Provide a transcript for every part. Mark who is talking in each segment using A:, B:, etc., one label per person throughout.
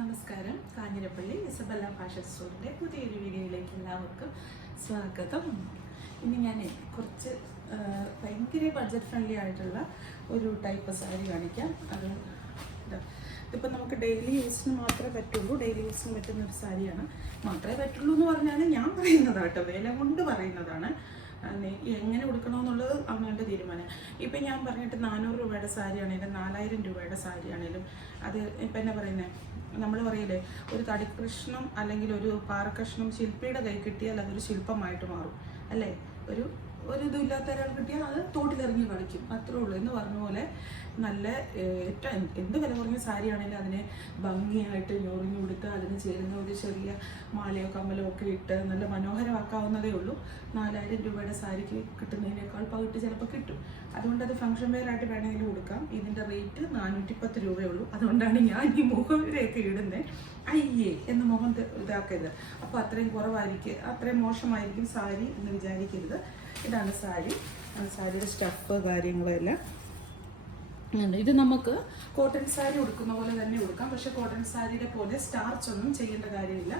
A: നമസ്കാരം Kanjirappally Isabella fashion സ്റ്റോറിൻ്റെ പുതിയൊരു വീഡിയോയിലേക്ക് എല്ലാവർക്കും സ്വാഗതം ഇന്ന് ഞാൻ കുറച്ച് ഭയങ്കര ബഡ്ജറ്റ് ഫ്രണ്ട്ലി ആയിട്ടുള്ള ഒരു ടൈപ്പ് സാരി കാണിക്കാം അത് ഇതിപ്പോൾ നമുക്ക് ഡെയിലി യൂസിന് മാത്രമേ പറ്റുള്ളൂ ഡെയിലി യൂസിന് പറ്റുന്ന ഒരു സാരിയാണ് മാത്രമേ പറ്റുള്ളൂ എന്ന് പറഞ്ഞാൽ ഞാൻ പറയുന്നതാട്ടോ വില കൊണ്ട് പറയുന്നതാണ് എങ്ങനെ കൊടുക്കണമെന്നുള്ളത് അവനവൻ്റെ തീരുമാനം ഇപ്പം ഞാൻ പറഞ്ഞിട്ട് നാനൂറ് രൂപയുടെ സാരി ആണെങ്കിലും നാലായിരം രൂപയുടെ സാരി ആണെങ്കിലും അത് ഇപ്പം എന്നാ പറയുന്നത് നമ്മൾ പറയില്ലേ ഒരു തടിക്കൃഷ്ണം അല്ലെങ്കിൽ ഒരു പാറക്കഷ്ണം ശില്പിയുടെ കൈ കിട്ടിയാൽ അതൊരു ശില്പമായിട്ട് മാറും അല്ലേ ഒരു ഒരു ഇല്ലാത്ത ഒരാൾ കിട്ടിയാൽ അത് തോട്ടിലിറങ്ങി കളിക്കും അത്രേ ഉള്ളൂ എന്ന് പറഞ്ഞ പോലെ നല്ല ഏറ്റവും എന്ത് വില കുറഞ്ഞ സാരിയാണെങ്കിലും അതിനെ ഭംഗിയായിട്ട് ഞൊറിഞ്ഞു കൊടുത്ത് അതിന് ചേരുന്ന ഒരു ചെറിയ മാലയോ കമ്മലോ ഒക്കെ ഇട്ട് നല്ല മനോഹരമാക്കാവുന്നതേ ഉള്ളൂ നാലായിരം രൂപയുടെ സാരിക്ക് കിട്ടുന്നതിനേക്കാൾ പകുതി ചിലപ്പോൾ കിട്ടും അതുകൊണ്ട് അത് ഫംഗ്ഷൻ വെയറായിട്ട് വേണമെങ്കിലും കൊടുക്കാം ഇതിൻ്റെ റേറ്റ് പത്ത് രൂപയേ ഉള്ളൂ അതുകൊണ്ടാണ് ഞാൻ ഈ മുഖം ഇവരെയൊക്കെ ഇടുന്നത് അയ്യേ എന്ന് മുഖം ഇതാക്കരുത് അപ്പോൾ അത്രയും കുറവായിരിക്കും അത്രയും മോശമായിരിക്കും സാരി എന്ന് വിചാരിക്കരുത് ഇതാണ് സാരി സാരിയുടെ സ്റ്റഫ് കാര്യങ്ങളെല്ലാം ഇത് നമുക്ക് കോട്ടൺ സാരി ഉടുക്കുന്ന പോലെ തന്നെ ഉടുക്കാം പക്ഷെ കോട്ടൺ സാരിയുടെ പോലെ സ്റ്റാർച്ച് ഒന്നും ചെയ്യേണ്ട കാര്യമില്ല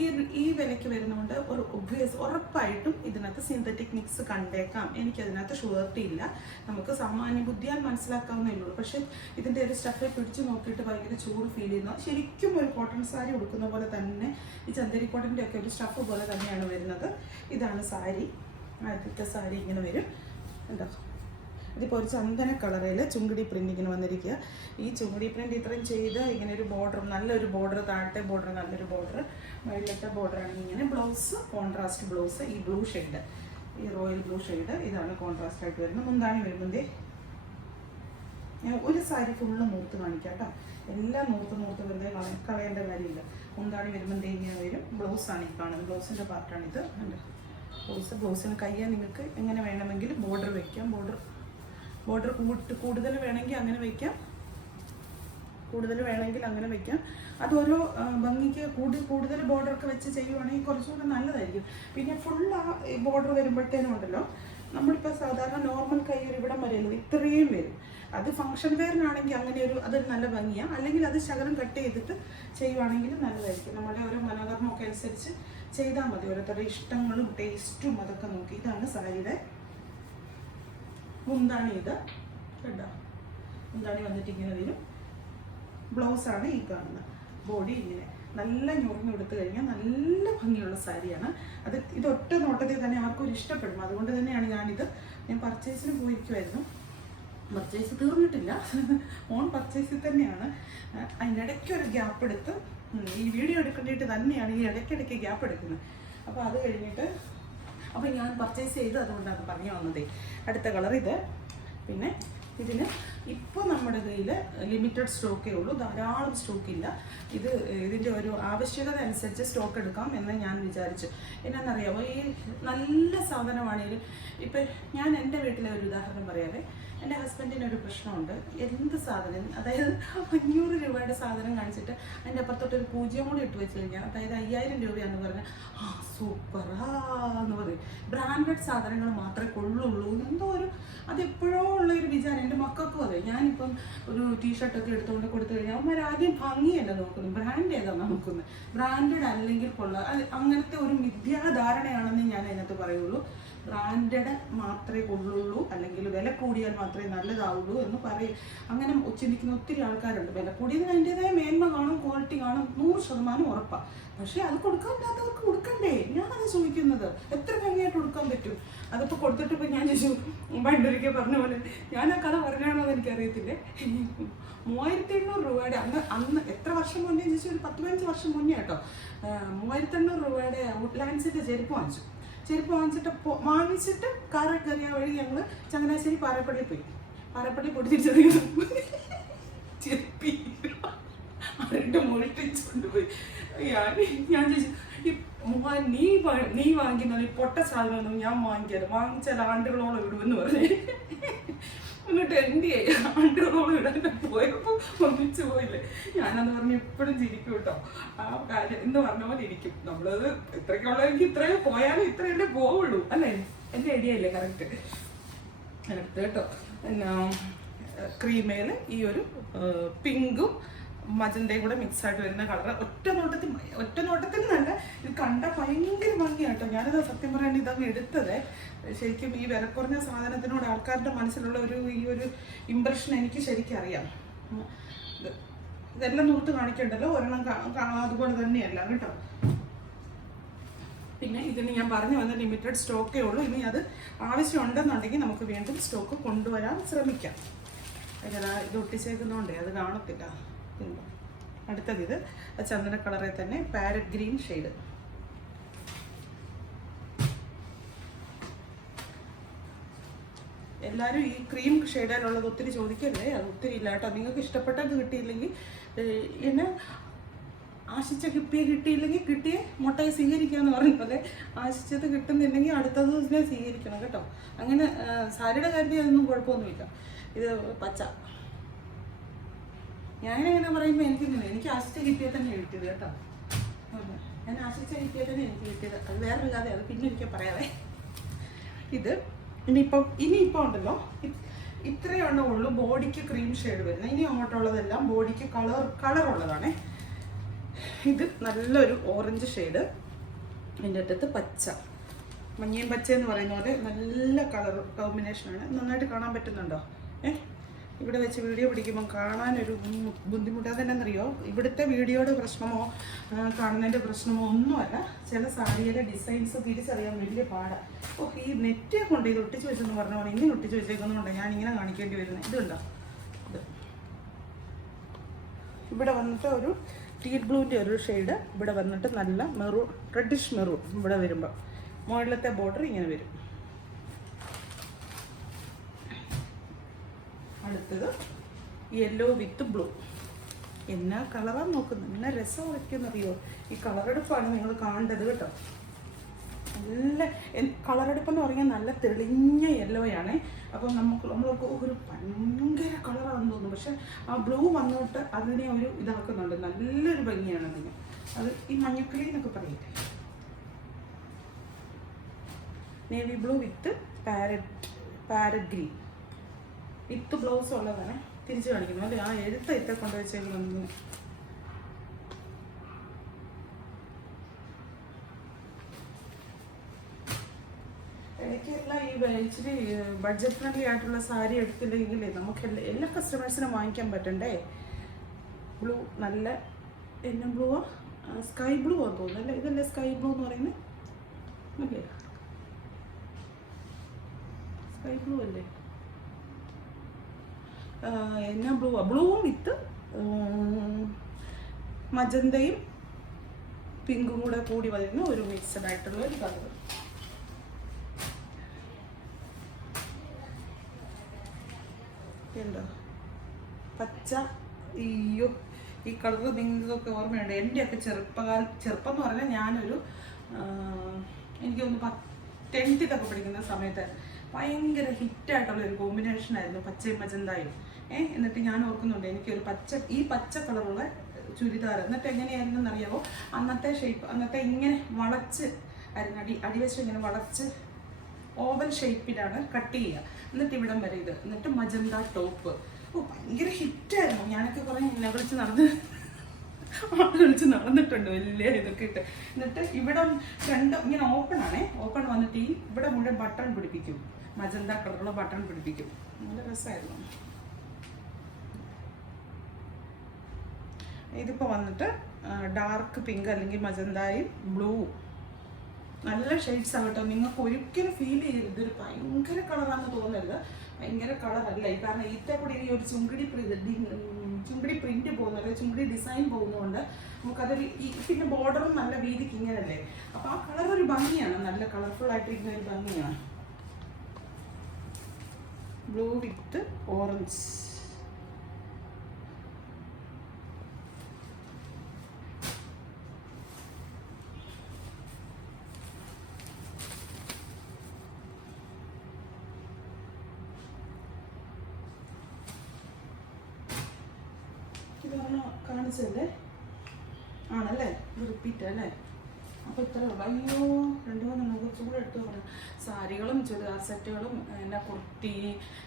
A: ഈ ഈ വിലയ്ക്ക് വരുന്നതുകൊണ്ട് ഒരു ഒബ്വിയസ് ഉറപ്പായിട്ടും ഇതിനകത്ത് സിന്തറ്റിക് മിക്സ് കണ്ടേക്കാം എനിക്കതിനകത്ത് ഷുവർട്ടി ഇല്ല നമുക്ക് സാമാന്യ ബുദ്ധിയാൽ മനസ്സിലാക്കാവുന്നേ ഉള്ളൂ പക്ഷെ ഇതിൻ്റെ ഒരു സ്റ്റഫെ പിടിച്ച് നോക്കിയിട്ട് ഭയങ്കര ചൂട് ഫീൽ ചെയ്യുന്നു ശരിക്കും ഒരു കോട്ടൺ സാരി ഉടുക്കുന്ന പോലെ തന്നെ ഈ ചന്ദരി കോട്ടൻ്റെ ഒക്കെ ഒരു സ്റ്റഫ് പോലെ തന്നെയാണ് വരുന്നത് ഇതാണ് സാരി ആദ്യത്തെ സാരി ഇങ്ങനെ വരും എന്താ ഇതിപ്പോൾ ഒരു ചന്ദന കളറിൽ ചുങ്കിടി പ്രിൻ്റ് ഇങ്ങനെ വന്നിരിക്കുക ഈ ചുങ്കിടി പ്രിൻ്റ് ഇത്രയും ചെയ്ത് ഇങ്ങനെ ഒരു ബോർഡർ നല്ലൊരു ബോർഡർ താഴത്തെ ബോർഡർ നല്ലൊരു ബോർഡർ മുകളിലത്തെ ബോർഡറാണ് ഇങ്ങനെ ബ്ലൗസ് കോൺട്രാസ്റ്റ് ബ്ലൗസ് ഈ ബ്ലൂ ഷെയ്ഡ് ഈ റോയൽ ബ്ലൂ ഷെയ്ഡ് ഇതാണ് കോൺട്രാസ്റ്റ് ആയിട്ട് വരുന്നത് മുന്താണി വരുമ്പോൾ ഞാൻ ഒരു സാരി ഫുള്ള് മൂർത്ത് കാണിക്കാം കേട്ടോ എല്ലാം മൂർത്ത് മൂർത്ത് വെറുതെ കളയേണ്ട കാര്യമില്ല മുന്താണി വരുമ്പോൾ ഇങ്ങനെ വരും ബ്ലൗസാണ് ഈ കാണുന്നത് ബ്ലൗസിൻ്റെ പാർട്ടാണിത് കണ്ടോ ബ്ലൗസ് ബ്ലൗസിന് കയ്യാൻ നിങ്ങൾക്ക് എങ്ങനെ വേണമെങ്കിൽ ബോർഡർ വയ്ക്കാം ബോർഡർ ബോർഡർ കൂട്ട് കൂടുതൽ വേണമെങ്കിൽ അങ്ങനെ വയ്ക്കാം കൂടുതൽ വേണമെങ്കിൽ അങ്ങനെ വയ്ക്കാം അത് ഓരോ ഭംഗിക്ക് കൂടി കൂടുതൽ ബോർഡറൊക്കെ വെച്ച് ചെയ്യുവാണെങ്കിൽ കുറച്ചുകൂടെ നല്ലതായിരിക്കും പിന്നെ ഫുൾ ആ ബോർഡർ വരുമ്പോഴത്തേനും ഉണ്ടല്ലോ നമ്മളിപ്പോൾ സാധാരണ നോർമൽ കയ്യൊരു ഇവിടം വരെയല്ലോ ഇത്രയും വരും അത് ഫംഗ്ഷൻ വെയറിനാണെങ്കിൽ അങ്ങനെ ഒരു അതൊരു നല്ല ഭംഗിയാണ് അല്ലെങ്കിൽ അത് ശകലം കട്ട് ചെയ്തിട്ട് ചെയ്യുവാണെങ്കിൽ നല്ലതായിരിക്കും നമ്മുടെ ഓരോ മനോധർമ്മമൊക്കെ അനുസരിച്ച് ചെയ്താൽ മതി ഓരോരുത്തരുടെ ഇഷ്ടങ്ങളും ടേസ്റ്റും അതൊക്കെ നോക്കി ഇതാണ് സാരിയുടെ മുന്താണി ഇത് കേട്ടോ മുന്താണി വന്നിട്ട് ഇങ്ങനെ വരും ബ്ലൗസാണ് ഈ കാണുന്നത് ബോഡി ഇങ്ങനെ നല്ല ഞൊറിഞ്ഞ് കൊടുത്തു കഴിഞ്ഞാൽ നല്ല ഭംഗിയുള്ള സാരിയാണ് അത് ഇതൊറ്റ നോട്ടത്തിൽ തന്നെ ആർക്കും ഇഷ്ടപ്പെടും അതുകൊണ്ട് തന്നെയാണ് ഞാനിത് ഞാൻ പർച്ചേസിന് പോയിരിക്കുമായിരുന്നു പർച്ചേസ് തീർന്നിട്ടില്ല ഓൺ പർച്ചേസിൽ തന്നെയാണ് അതിനിടയ്ക്ക് ഒരു ഗ്യാപ്പ് എടുത്ത് ഈ വീഡിയോ എടുക്കേണ്ടിട്ട് തന്നെയാണ് ഈ ഇടയ്ക്കിടയ്ക്ക് ഗ്യാപ്പ് എടുക്കുന്നത് അപ്പോൾ അത് കഴിഞ്ഞിട്ട് അപ്പോൾ ഞാൻ പർച്ചേസ് ചെയ്ത് അതുകൊണ്ടാണ് പറഞ്ഞു വന്നത് അടുത്ത കളർ ഇത് പിന്നെ ഇതിന് ഇപ്പോൾ നമ്മുടെ കയ്യിൽ ലിമിറ്റഡ് സ്റ്റോക്കേ ഉള്ളൂ ധാരാളം സ്റ്റോക്കില്ല ഇത് ഇതിൻ്റെ ഒരു ആവശ്യകത അനുസരിച്ച് സ്റ്റോക്ക് എടുക്കാം എന്ന് ഞാൻ വിചാരിച്ചു എന്നാണെന്നറിയാമോ ഈ നല്ല സാധനമാണെങ്കിൽ ഇപ്പം ഞാൻ എൻ്റെ വീട്ടിലെ ഒരു ഉദാഹരണം പറയാവേ എൻ്റെ ഹസ്ബൻഡിന് ഒരു പ്രശ്നമുണ്ട് എന്ത് സാധനം അതായത് അഞ്ഞൂറ് രൂപയുടെ സാധനം കാണിച്ചിട്ട് അതിൻ്റെ അപ്പുറത്തോട്ട് ഒരു പൂജ്യം കൂടി ഇട്ട് വെച്ച് കഴിഞ്ഞാൽ അതായത് അയ്യായിരം രൂപയാണെന്ന് പറഞ്ഞാൽ ആ സൂപ്പറാ എന്ന് പറയും ബ്രാൻഡഡ് സാധനങ്ങൾ മാത്രമേ കൊള്ളുള്ളൂ എന്തോ ഒരു അതെപ്പോഴോ ഉള്ള ഒരു വിചാരം എൻ്റെ മക്കൾ ഞാനിപ്പം ഒരു ടീഷർട്ടൊക്കെ എടുത്തുകൊണ്ട് കൊടുത്തു കഴിഞ്ഞാൽ അവന്മാർ ആദ്യം ഭംഗിയല്ല നോക്കുന്നത് ബ്രാൻഡ് ഏതാണ് നോക്കുന്നത് ബ്രാൻഡഡ് അല്ലെങ്കിൽ കൊള്ളാം അങ്ങനത്തെ ഒരു മിഥ്യാധാരണയാണെന്ന് ഞാൻ അതിനകത്ത് പറയുള്ളൂ ബ്രാൻഡഡ് മാത്രമേ കൊള്ളുള്ളൂ അല്ലെങ്കിൽ വില കൂടിയാൽ മാത്രമേ നല്ലതാവുള്ളൂ എന്ന് പറയും അങ്ങനെ ചിന്തിക്കുന്ന ഒത്തിരി ആൾക്കാരുണ്ട് വില കൂടിയതിന് അതിൻ്റെതായ മേന്മ കാണും ക്വാളിറ്റി കാണും നൂറ് ശതമാനം ഉറപ്പാണ് പക്ഷേ അത് കൊടുക്കാൻ പറ്റാത്തവർക്ക് കൊടുക്കണ്ടേ ഞാനത് ചോദിക്കുന്നത് എത്ര ഭംഗിയായിട്ട് കൊടുക്കാൻ പറ്റും അതിപ്പോൾ കൊടുത്തിട്ട് ഞാൻ ചോദിച്ചു പണ്ടൊരിക്കൽ പറഞ്ഞ പോലെ ഞാൻ ആ കഥ പറഞ്ഞാണോ എന്ന് എനിക്കറിയത്തില്ല മൂവായിരത്തി എണ്ണൂറ് രൂപയുടെ അന്ന് അന്ന് എത്ര വർഷം മുന്നേ ചോദിച്ചു ഒരു പത്ത് പതിനഞ്ച് വർഷം മുന്നേ കേട്ടോ മൂവായിരത്തി എണ്ണൂറ് രൂപയുടെ ഔട്ട്ലാൻസിൻ്റെ ചെരുപ്പ് വാങ്ങിച്ചു ചെരുപ്പ് വാങ്ങിച്ചിട്ട് വാങ്ങിച്ചിട്ട് കാറിൽ കയറിയ വഴി ഞങ്ങൾ ചങ്ങനാശ്ശേരി പാറപ്പള്ളി പോയി പാറപ്പള്ളി പൊടിച്ചിട്ട് തിരിച്ചറിയുന്നു ചെരുപ്പി അവരുടെ മുഴട്ടിച്ചുകൊണ്ട് പോയി ഞാൻ ഞാൻ ചോദിച്ചു നീ നീ വാങ്ങിക്കുന്ന പൊട്ട സാധനമൊന്നും ഞാൻ വാങ്ങിക്കാറ് വാങ്ങിച്ചാൽ ആണ്ടുകളോളം ഇടുമെന്ന് പറഞ്ഞു എന്നിട്ട് എന്ത് ആണ്ടോളം ഇടാൻ പോയപ്പോൾ ഒന്നിച്ചു പോയില്ലേ ഞാനെന്ന് പറഞ്ഞു എപ്പോഴും ജീവിക്കും കേട്ടോ ആ കാര്യം എന്ന് പറഞ്ഞ പോലെ ഇരിക്കും നമ്മളത് എനിക്ക് ഇത്രയും പോയാലും ഇത്രയല്ലേ പോവുള്ളൂ അല്ലേ എന്റെ ഐഡിയ ഇല്ലേ കറക്റ്റ് കറക്റ്റ് കേട്ടോ ക്രീമേല് ഈ ഒരു പിങ്കും മജന്തയും കൂടെ മിക്സ് ആയിട്ട് വരുന്ന കളർ ഒറ്റ നോട്ടത്തിൽ ഒറ്റ നോട്ടത്തിൽ നല്ല ഇത് കണ്ട ഭയങ്കര ഭംഗിയാട്ടോ ഞാനിത് സത്യം പറയാണ്ട് ഇതങ്ങ് എടുത്തത് ശരിക്കും ഈ വിലക്കുറഞ്ഞ സാധനത്തിനോട് ആൾക്കാരുടെ മനസ്സിലുള്ള ഒരു ഈ ഒരു ഇമ്പ്രഷൻ എനിക്ക് ശരിക്കും അറിയാം ഇതെല്ലാം നോർത്ത് കാണിക്കണ്ടല്ലോ ഒരെണ്ണം അതുപോലെ തന്നെയല്ല കേട്ടോ പിന്നെ ഇതിന് ഞാൻ പറഞ്ഞു വന്ന ലിമിറ്റഡ് സ്റ്റോക്കേ ഉള്ളൂ ഇനി അത് ആവശ്യമുണ്ടെന്നുണ്ടെങ്കിൽ നമുക്ക് വീണ്ടും സ്റ്റോക്ക് കൊണ്ടുവരാൻ ശ്രമിക്കാം ഇത് അത് കാണത്തില്ല അടുത്തത് ഇത് ചന്ദന കളറിൽ തന്നെ പാരറ്റ് ഗ്രീൻ ഷെയ്ഡ് എല്ലാവരും ഈ ക്രീം ഷെയ്ഡാനുള്ളത് ഒത്തിരി ചോദിക്കല്ലേ അത് ഒത്തിരി ഇല്ല കേട്ടോ നിങ്ങൾക്ക് ഇഷ്ടപ്പെട്ടത് കിട്ടിയില്ലെങ്കിൽ എന്നെ ആശിച്ച കിപ്പിയെ കിട്ടിയില്ലെങ്കിൽ കിട്ടിയ മുട്ടയെ സ്വീകരിക്കാന്ന് എന്ന് പറഞ്ഞ പോലെ ആശിച്ചത് കിട്ടുന്നില്ലെങ്കിൽ അടുത്ത ദിവസമേ സ്വീകരിക്കണം കേട്ടോ അങ്ങനെ സാരിയുടെ കാര്യത്തിൽ അതൊന്നും കുഴപ്പമൊന്നുമില്ല ഇത് പച്ച ഞാനിങ്ങനെ പറയുമ്പോൾ എനിക്കിങ്ങനെ എനിക്ക് ആശിച്ച കിട്ടിയാൽ തന്നെ കിട്ടിയത് കേട്ടോ ഞാൻ ആശിച്ച കിട്ടിയാൽ തന്നെ എനിക്ക് കിട്ടിയത് അത് വേറൊരു കഥ അത് പിന്നെ എനിക്ക് പറയാവേ ഇത് ഇനിയിപ്പം ഇനിയിപ്പോൾ ഉണ്ടല്ലോ ഇത്രയേ ഉള്ളൂ ബോഡിക്ക് ക്രീം ഷെയ്ഡ് വരുന്നത് ഇനി അങ്ങോട്ടുള്ളതെല്ലാം ബോഡിക്ക് കളർ കളർ ഉള്ളതാണ് ഇത് നല്ലൊരു ഓറഞ്ച് ഷെയ്ഡ് എൻ്റെ അടുത്ത് പച്ച മഞ്ഞയും പച്ച എന്ന് പറയുന്ന പോലെ നല്ല കളർ കോമ്പിനേഷനാണ് നന്നായിട്ട് കാണാൻ പറ്റുന്നുണ്ടോ ഏഹ് ഇവിടെ വെച്ച് വീഡിയോ പിടിക്കുമ്പോൾ കാണാനൊരു തന്നെ അറിയോ ഇവിടുത്തെ വീഡിയോയുടെ പ്രശ്നമോ കാണുന്നതിൻ്റെ പ്രശ്നമോ ഒന്നുമല്ല ചില സാരിയുടെ ഡിസൈൻസ് തിരിച്ചറിയാൻ വലിയ പാടാണ് ഓ ഈ നെറ്റ് കൊണ്ട് ഇത് ഒട്ടിച്ച് വെച്ചെന്ന് പറഞ്ഞ പോലെ ഇങ്ങനെ ഒട്ടിച്ച് വെച്ചേക്കുന്നുണ്ട് ഞാൻ ഇങ്ങനെ കാണിക്കേണ്ടി വരുന്നത് ഇതുണ്ടോ ഇവിടെ വന്നിട്ട് ഒരു ടീ ബ്ലൂവിൻ്റെ ഒരു ഷെയ്ഡ് ഇവിടെ വന്നിട്ട് നല്ല മെറൂൺ റെഡിഷ് മെറൂൺ ഇവിടെ വരുമ്പോൾ മുകളിലത്തെ ബോർഡർ ഇങ്ങനെ വരും അടുത്തത് യെല്ലോ വിത്ത് ബ്ലൂ എന്നാ കളറാ നോക്കുന്നത് എന്നാ രസം വരയ്ക്കുന്നറിയോ ഈ കളറെടുപ്പാണ് നിങ്ങൾ കാണേണ്ടത് കേട്ടോ നല്ല കളറെടുപ്പെന്ന് പറഞ്ഞാൽ നല്ല തെളിഞ്ഞ ആണ് അപ്പോൾ നമുക്ക് നമ്മളൊക്കെ ഒരു ഭയങ്കര കളറാണെന്ന് തോന്നുന്നു പക്ഷെ ആ ബ്ലൂ വന്നിട്ട് അതിനെ ഒരു ഇതാക്കുന്നുണ്ട് നല്ലൊരു ഭംഗിയാണ് നിങ്ങൾ അത് ഈ മഞ്ഞക്കിളി എന്നൊക്കെ പറയില്ലേ navy blue with parrot parrot green with blouse ഉള്ളതാണ് തിരിച്ചു കാണിക്കുന്നു അല്ലേ ആ എഴുത്ത് ഇത്ത കൊണ്ടുവച്ചേക്കുന്നു എനിക്കെല്ലാം ഈ ഇച്ചിരി ബഡ്ജറ്റ് ഫ്രണ്ട്ലി ആയിട്ടുള്ള സാരി എടുത്തില്ലെങ്കിൽ നമുക്ക് എല്ലാ കസ്റ്റമേഴ്സിനും വാങ്ങിക്കാൻ പറ്റണ്ടേ ബ്ലൂ നല്ല എന്ന ബ്ലൂവാ സ്കൈ ബ്ലൂ ആണ് തോന്നുന്നു അല്ലേ ഇതല്ലേ സ്കൈ ബ്ലൂ എന്ന് പറയുന്നത് സ്കൈ ബ്ലൂ അല്ലേ എന്നാ ബ്ലൂ ബ്ലൂവും വിത്ത് മജന്തയും പിങ്കും കൂടെ കൂടി വരുന്ന ഒരു മിക്സഡ് ആയിട്ടുള്ള ഒരു കളർ പച്ച അയ്യോ ഈ കളർ നിങ്ങൾക്കൊക്കെ ഓർമ്മയുണ്ട് എൻ്റെയൊക്കെ ചെറുപ്പകാല ചെറുപ്പം എന്ന് പറഞ്ഞാൽ ഞാനൊരു എനിക്കൊന്ന് പത്ത് ടെൻത്തിലൊക്കെ പഠിക്കുന്ന സമയത്ത് ഭയങ്കര ഹിറ്റായിട്ടുള്ള ഒരു കോമ്പിനേഷനായിരുന്നു പച്ചയും മജന്തായും ഏഹ് എന്നിട്ട് ഞാൻ ഓർക്കുന്നുണ്ട് ഒരു പച്ച ഈ പച്ച കളറുള്ള ചുരിദാർ എന്നിട്ട് എങ്ങനെയായിരുന്നു എന്നറിയാവോ അന്നത്തെ ഷേപ്പ് അന്നത്തെ ഇങ്ങനെ വളച്ച് ആയിരുന്നു അടി അടിവശം ഇങ്ങനെ വളച്ച് ഓവൽ ഷേപ്പിലാണ് കട്ട് ചെയ്യുക എന്നിട്ട് ഇവിടം വരെ ഇത് എന്നിട്ട് മജന്ത ടോപ്പ് ഓ ഭയങ്കര ഹിറ്റായിരുന്നു ഞാനൊക്കെ കുറേ എന്നെ വിളിച്ച് നടന്ന് ആളെ വിളിച്ച് നടന്നിട്ടുണ്ട് വലിയ ഇതൊക്കെ ഇട്ട് എന്നിട്ട് ഇവിടം രണ്ട് ഇങ്ങനെ ഓപ്പൺ ആണേ ഓപ്പൺ വന്നിട്ട് ഈ ഇവിടെ മുഴുവൻ ബട്ടൺ പിടിപ്പിക്കും മജന്ത കളറുള്ള ബട്ടൺ പിടിപ്പിക്കും നല്ല രസമായിരുന്നു ഇതിപ്പോൾ വന്നിട്ട് ഡാർക്ക് പിങ്ക് അല്ലെങ്കിൽ മജന്തായും ബ്ലൂ നല്ല ഷെയ്ഡ്സ് ആണ് കേട്ടോ നിങ്ങൾക്ക് ഒരിക്കലും ഫീൽ ചെയ്യരുത് ഇതൊരു ഭയങ്കര കളറാണെന്ന് തോന്നരുത് ഭയങ്കര കളറല്ല ഈ കാരണം ഈറ്റ കൂടി ഈ ഒരു ചുങ്കിടി ചുങ്കിടി പ്രിന്റ് പോകുന്ന അല്ലെങ്കിൽ ചുങ്കിടി ഡിസൈൻ പോകുന്നതുകൊണ്ട് നമുക്കതൊരു പിന്നെ ബോർഡറും നല്ല വീതിക്ക് ഇങ്ങനല്ലേ അപ്പോൾ ആ കളർ ഒരു ഭംഗിയാണ് നല്ല കളർഫുൾ ആയിട്ടിരിക്കുന്ന ഒരു ഭംഗിയാണ് ബ്ലൂ വിത്ത് ഓറഞ്ച് കാണിച്ചല്ലേ ആണല്ലേ റിപ്പീറ്റ് അല്ലേ അപ്പോൾ ഇത്ര അയ്യോ രണ്ട് മൂന്ന് എണ്ണം കുറച്ചും കൂടെ എടുത്തു പറഞ്ഞു സാരികളും ചുരിദാർ സെറ്റുകളും എന്നാ കുർത്തി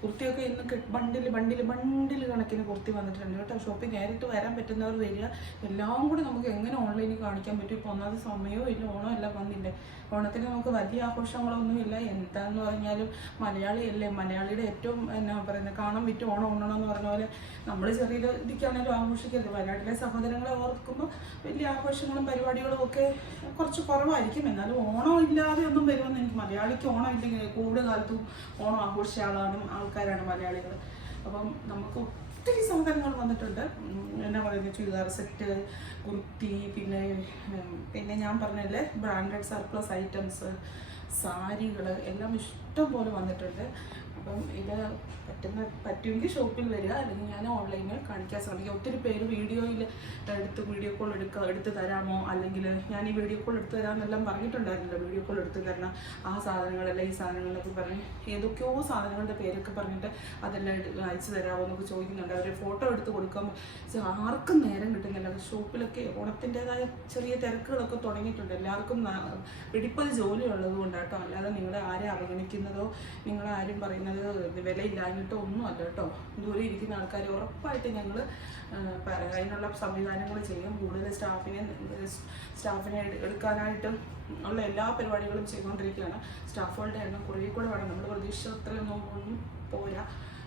A: കുർത്തിയൊക്കെ ഇന്ന് ബണ്ടിൽ ബണ്ടിൽ ബണ്ടിൽ കണക്കിന് കുർത്തി വന്നിട്ടുണ്ട് കേട്ടോ ഷോപ്പിംഗ് നേരിട്ട് വരാൻ പറ്റുന്നവർ വരിക എല്ലാം കൂടി നമുക്ക് എങ്ങനെ ഓൺലൈനിൽ കാണിക്കാൻ പറ്റും ഇപ്പോൾ ഒന്നാമത് സമയവും ഇല്ല ഓണം എല്ലാം വന്നില്ലേ ഓണത്തിന് നമുക്ക് വലിയ ആഘോഷങ്ങളൊന്നും ഇല്ല എന്താന്ന് പറഞ്ഞാലും മലയാളിയല്ലേ മലയാളിയുടെ ഏറ്റവും എന്നാ പറയുന്നത് കാണാൻ പറ്റും ഓണം ഉണ്ണണം എന്ന് പറഞ്ഞ പോലെ നമ്മൾ ചെറിയ രീതിക്കാണെങ്കിലും ആഘോഷിക്കരുത് വയനാട്ടിലെ സഹോദരങ്ങളെ ഓർക്കുമ്പോൾ വലിയ ആഘോഷങ്ങളും പരിപാടികളും ഒക്കെ കുറച്ച് കുറവായിരിക്കും എന്നാലും ഓണം ഓണം ഇല്ലാതെ ഒന്നും വരുമെന്ന് എനിക്ക് മലയാളിക്ക് ഓണം ഇല്ലെങ്കിൽ കൂടുതൽ കാലത്തും ഓണം ആഘോഷിച്ച ആളാണ് ആൾക്കാരാണ് മലയാളികൾ അപ്പം നമുക്ക് ഒത്തിരി സാധനങ്ങൾ വന്നിട്ടുണ്ട് എന്നാ പറയുന്നത് ചുരിദാർ സെറ്റ് കുർത്തി പിന്നെ പിന്നെ ഞാൻ പറഞ്ഞല്ലേ ബ്രാൻഡഡ് സർപ്ലസ് ഐറ്റംസ് സാരികൾ എല്ലാം ഇഷ്ടം പോലെ വന്നിട്ടുണ്ട് അപ്പം ഇത് പറ്റുന്ന പറ്റുമെങ്കിൽ ഷോപ്പിൽ വരിക അല്ലെങ്കിൽ ഞാൻ ഓൺലൈനിൽ കാണിക്കാൻ ശ്രമിക്കാം ഒത്തിരി പേര് വീഡിയോയിൽ എടുത്ത് വീഡിയോ കോൾ എടുക്കുക എടുത്ത് തരാമോ അല്ലെങ്കിൽ ഞാൻ ഈ വീഡിയോ കോൾ എടുത്ത് തരാമെന്നെല്ലാം പറഞ്ഞിട്ടുണ്ടായിരുന്നില്ല വീഡിയോ കോൾ എടുത്ത് തരണം ആ സാധനങ്ങളല്ല ഈ സാധനങ്ങളൊക്കെ പറഞ്ഞ് ഏതൊക്കെയോ സാധനങ്ങളുടെ പേരൊക്കെ പറഞ്ഞിട്ട് അതെല്ലാം അയച്ചു തരാമോ എന്നൊക്കെ ചോദിക്കുന്നുണ്ട് അവരെ ഫോട്ടോ എടുത്ത് കൊടുക്കുമ്പോൾ ആർക്കും നേരം കിട്ടുന്നില്ല ഷോപ്പിലൊക്കെ ഓണത്തിൻ്റെതായ ചെറിയ തിരക്കുകളൊക്കെ തുടങ്ങിയിട്ടുണ്ട് എല്ലാവർക്കും പിടിപ്പത് ജോലി ഉള്ളത് കൊണ്ടാട്ടോ അല്ലാതെ നിങ്ങളെ ആരെ അവഗണിക്കുന്നതോ നിങ്ങളെ ആരും പറയുന്നത് ഒരു വിലയില്ലാഞ്ഞിട്ടോ അല്ല കേട്ടോ ദൂരെ ഇരിക്കുന്ന ആൾക്കാർ ഉറപ്പായിട്ട് ഞങ്ങൾ അതിനുള്ള സംവിധാനങ്ങൾ ചെയ്യും കൂടുതൽ സ്റ്റാഫിനെ സ്റ്റാഫിനെ എടുക്കാനായിട്ടും ഉള്ള എല്ലാ പരിപാടികളും ചെയ്തുകൊണ്ടിരിക്കുകയാണ് സ്റ്റാഫുകളുടെ എണ്ണം കുറേ കൂടെ വേണം നമ്മൾ പ്രതീക്ഷിച്ച അത്രയൊന്നും ഒന്നും പോരാ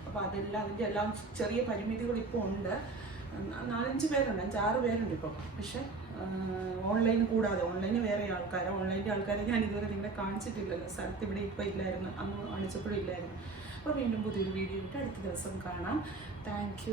A: അപ്പോൾ അതെല്ലാം അതിൻ്റെ എല്ലാം ചെറിയ പരിമിതികൾ ഇപ്പോൾ ഉണ്ട് നാലഞ്ച് പേരുണ്ട് അഞ്ചാറ് പേരുണ്ട് ഇപ്പോൾ പക്ഷേ ഓൺലൈൻ കൂടാതെ ഓൺലൈന് വേറെ ആൾക്കാർ ഓൺലൈൻ്റെ ആൾക്കാരെ ഞാൻ ഇതുവരെ നിങ്ങളെ കാണിച്ചിട്ടില്ലല്ലോ സ്ഥലത്ത് ഇവിടെ ഇപ്പോൾ ഇല്ലായിരുന്നു അന്ന് കാണിച്ചപ്പോഴും ഇല്ലായിരുന്നു അപ്പോൾ വീണ്ടും പുതിയൊരു വീഡിയോ ഇട്ട് അടുത്ത ദിവസം കാണാം താങ്ക്